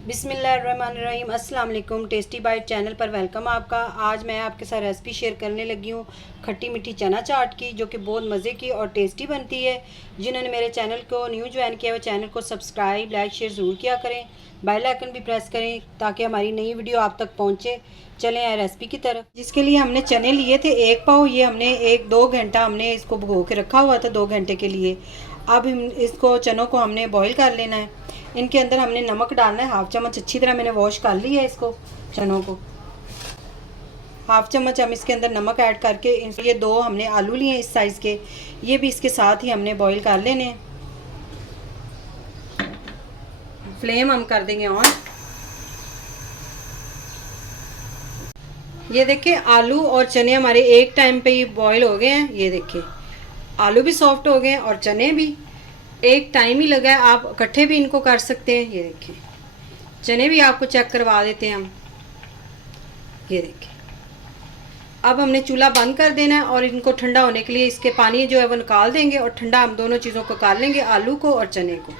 बिस्मिल्लाहिर्रहमानिर्रहीम। अस्सलाम वालेकुम। टेस्टी बाइट चैनल पर वेलकम आपका। आज मैं आपके साथ रेसिपी शेयर करने लगी हूँ खट्टी मीठी चना चाट की, जो कि बहुत मज़े की और टेस्टी बनती है। जिन्होंने मेरे चैनल को न्यू ज्वाइन किया हुआ, चैनल को सब्सक्राइब लाइक शेयर ज़रूर किया करें। बेल आइकन भी प्रेस करें ताकि हमारी नई वीडियो आप तक पहुँचे। चलें आए रेसिपी की तरफ। जिसके लिए हमने चने लिए थे 1 पाव। ये हमने 1-2 घंटा हमने इसको भिगो के रखा हुआ था, 2 घंटे के लिए। अब इसको चनों को हमने बॉईल कर लेना है। इनके अंदर हमने नमक डालना है 1/2 चम्मच। अच्छी तरह मैंने वॉश कर लिया है इसको, चनों को। 1/2 चम्मच हम इसके अंदर नमक ऐड करके ये 2 हमने आलू लिए इस साइज़ के, ये भी इसके साथ ही हमने बॉईल कर लेने हैं। फ्लेम हम कर देंगे ऑन। ये देखिए आलू और चने हमारे एक टाइम पे ही बॉईल हो गए हैं। ये देखिए आलू भी सॉफ्ट हो गए हैं और चने भी एक टाइम ही लगा है। आप इकट्ठे भी इनको कर सकते हैं। ये देखिए चने भी आपको चेक करवा देते हैं हम। ये देखिए अब हमने चूल्हा बंद कर देना है और इनको ठंडा होने के लिए इसके पानी जो है वो निकाल देंगे और ठंडा हम दोनों चीज़ों को कर लेंगे, आलू को और चने को।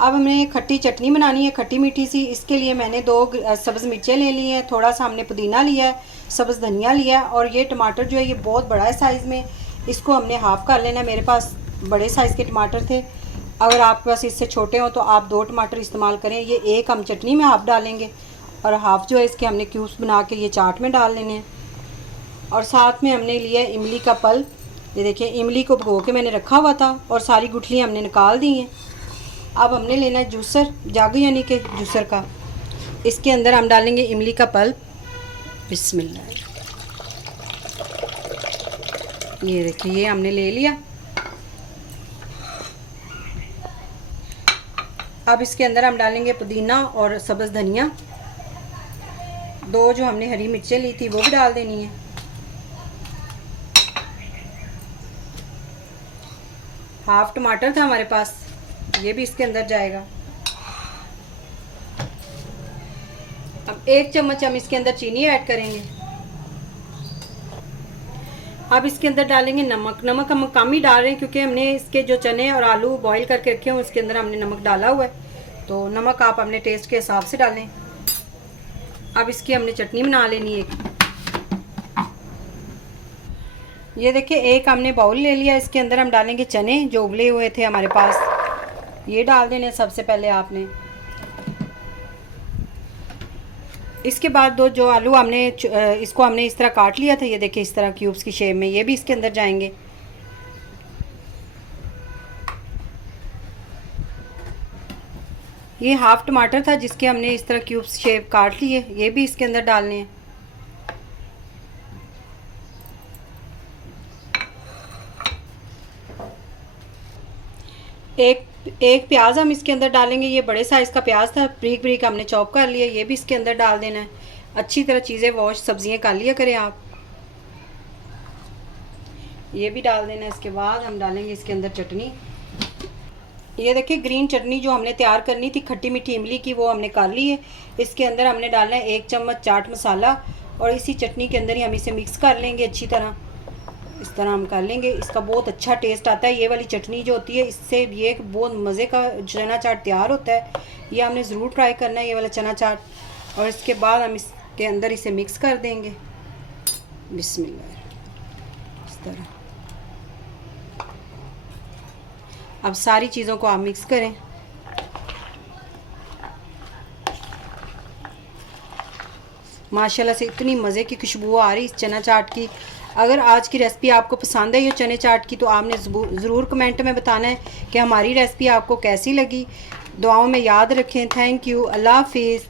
अब हमने खट्टी चटनी बनानी है, खट्टी मीठी सी। इसके लिए मैंने 2 सब्ज़ मिर्चें ले ली हैं, थोड़ा सा हमने पुदीना लिया है, सब्ज़ धनिया लिया है और ये टमाटर जो है ये बहुत बड़ा है साइज़ में, इसको हमने हाफ़ कर लेना है। मेरे पास बड़े साइज़ के टमाटर थे, अगर आपके पास इससे छोटे हो तो आप 2 टमाटर इस्तेमाल करें। ये 1 हम चटनी में हाफ़ डालेंगे और हाफ़ जो है इसके हमने क्यूब्स बना के ये चाट में डाल लेने हैं। और साथ में हमने लिया इमली का पल्प। ये देखिए इमली को भिगो के मैंने रखा हुआ था और सारी गुठलियाँ हमने निकाल दी हैं। अब हमने लेना है जूसर, जाग यानी कि जूसर का। इसके अंदर हम डालेंगे इमली का पल्प। बिस्मिल्लाह। ये देखिए ये हमने ले लिया। अब इसके अंदर हम डालेंगे पुदीना और सब्ज़ धनिया। 2 जो हमने हरी मिर्चें ली थी वो भी डाल देनी है। हाफ़ टमाटर था हमारे पास, ये भी इसके अंदर जाएगा। अब 1 चम्मच हम इसके अंदर चीनी ऐड करेंगे। अब इसके अंदर डालेंगे नमक। नमक हम कम ही डाल रहे हैं क्योंकि हमने इसके जो चने और आलू बॉईल करके रखे हैं उसके अंदर हमने नमक डाला हुआ है, तो नमक आप अपने टेस्ट के हिसाब से डालें। अब इसकी हमने चटनी बना लेनी है। ये देखिए 1 हमने बाउल ले लिया, इसके अंदर हम डालेंगे चने जो उबले हुए थे हमारे पास। ये डाल देने सबसे पहले आपने। इसके बाद 2 जो आलू हमने इसको हमने इस तरह काट लिया था, ये देखिए इस तरह क्यूब्स की शेप में, ये भी इसके अंदर जाएंगे। ये हाफ़ टमाटर था जिसके हमने इस तरह क्यूब्स शेप काट लिए, ये भी इसके अंदर डालने हैं। एक प्याज हम इसके अंदर डालेंगे। ये बड़े साइज़ का प्याज था, बारीक बारीक हमने चॉप कर लिया, ये भी इसके अंदर डाल देना है। अच्छी तरह चीज़ें वॉश सब्जियां कर लिया करें आप। ये भी डाल देना है। इसके बाद हम डालेंगे इसके अंदर चटनी। ये देखिए ग्रीन चटनी जो हमने तैयार करनी थी खट्टी मीठी इमली की, वो हमने कर ली है। इसके अंदर हमने डालना है 1 चम्मच चाट मसाला और इसी चटनी के अंदर ही हम इसे मिक्स कर लेंगे अच्छी तरह। इस तरह हम कर लेंगे, इसका बहुत अच्छा टेस्ट आता है। ये वाली चटनी जो होती है इससे ये बहुत मज़े का चना चाट तैयार होता है। ये हमने ज़रूर ट्राई करना है ये वाला चना चाट। और इसके बाद हम इसके अंदर इसे मिक्स कर देंगे। बिस्मिल्लाह। इस तरह अब सारी चीज़ों को आप मिक्स करें। माशाल्लाह से इतनी मज़े की खुशबू आ रही इस चना चाट की। अगर आज की रेसिपी आपको पसंद है ये चने चाट की, तो आपने ज़रूर कमेंट में बताना है कि हमारी रेसिपी आपको कैसी लगी। दुआओं में याद रखें। Thank you. अल्लाह हाफिज़।